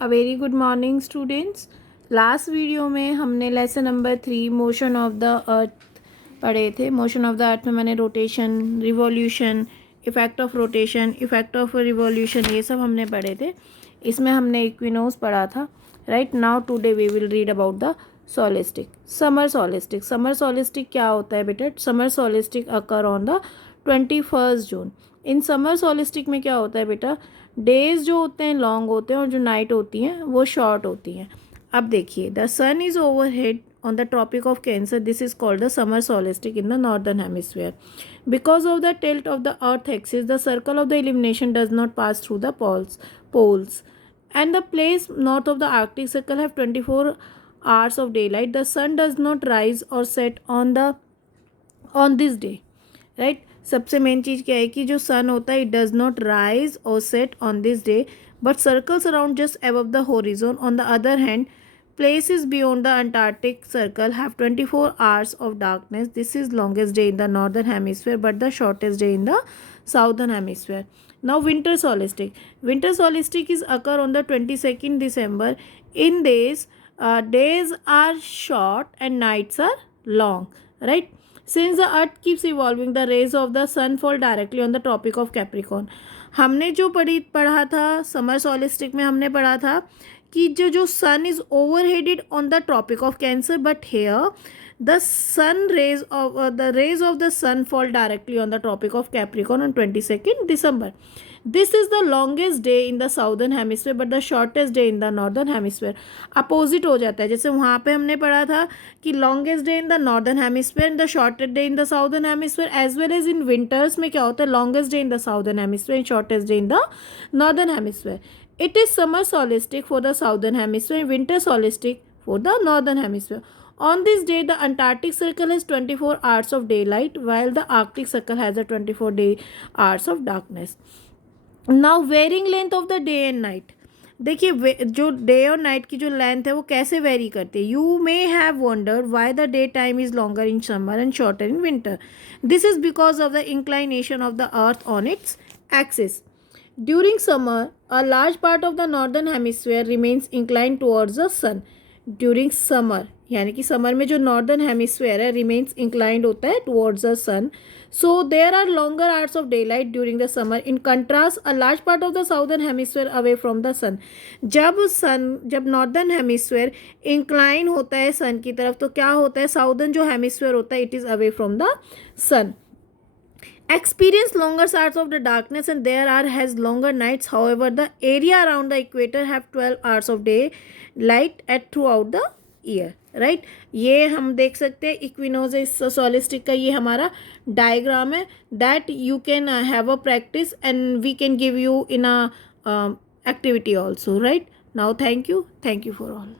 A very good morning students. Last video में हमने lesson number 3 motion of the earth पढ़े थे। Motion of the earth में मैंने rotation, revolution, effect of rotation, effect of revolution, ये सब हमने पढ़े थे। इसमें हमने इक्विनोस पढ़ा था। Right now today we will read about the solstice. Summer solstice. Summer solstice क्या होता है बेटा? Summer solstice occur on the 21 June. In summer solstice में क्या होता है बेटा? डेज जो होते हैं लॉन्ग होते हैं और जो नाइट होती हैं वो शॉर्ट होती हैं। अब देखिए, the sun is overhead on the tropic of Cancer. This is called the summer solstice in the northern hemisphere. Because of the tilt of the earth axis, the circle of the illumination does not pass through the poles. And the place north of the Arctic Circle have 24 hours of daylight. The sun does not rise or set on this day. Right? सबसे main चीज़ क्या है कि जो सन होता है, it does not rise और set on this day but circles around just above the horizon. On the other hand, places beyond the Antarctic Circle have 24 hours of darkness. This is longest day in the northern hemisphere but the shortest day in the southern hemisphere. Now winter solstice. Winter solstice is occur on the 22nd December. In days, days are short and nights are long. Right? Since the earth keeps evolving, the rays of the sun fall directly on the tropic of Capricorn. हमने जो पढ़ा था summer solstice में, हमने पढ़ा था कि जो sun is over headed on the Tropic of Cancer but here the rays of the sun fall directly on the Tropic of Capricorn on 22 December. This is the longest day in the southern hemisphere but the shortest day in the northern hemisphere. Opposite हो जाता है. जैसे वहाँ पे हमने पढ़ा था कि longest day in the northern hemisphere and the shortest day in the southern hemisphere. As well as in winters में क्या होता है? Longest day in the southern hemisphere and shortest day in the northern hemisphere. It is summer solstice for the southern hemisphere and winter solstice for the northern hemisphere. On this day, the Antarctic Circle has 24 hours of daylight, while the Arctic Circle has a 24 hours of darkness. Now, varying length of the day and night. देखिए, जो day और night की जो length है वो कैसे very करती है. You may have wandered why the day time is longer in summer and shorter in winter. This is because of the inclination of the earth on its axis. During summer, a large part of the northern hemisphere remains inclined towards the sun. During summer, यानी कि summer में जो northern hemisphere है remains inclined होता है towards the sun. So there are longer hours of daylight during the summer. In contrast, a large part of the southern hemisphere away from the sun. जब northern hemisphere incline होता है सन की तरफ, तो क्या होता है? साउदर्न जो हेमिस्फेयर होता है, it is away from the sun. Experience longer hours of the darkness and there are has longer nights. However, the area around the equator have 12 hours of day light at throughout the year. Right? ये हम देख सकते हैं इक्विनोसिस सोलिस्टिक का ये हमारा diagram है. That you can have a practice and we can give you in a activity also. Right now, thank you for all.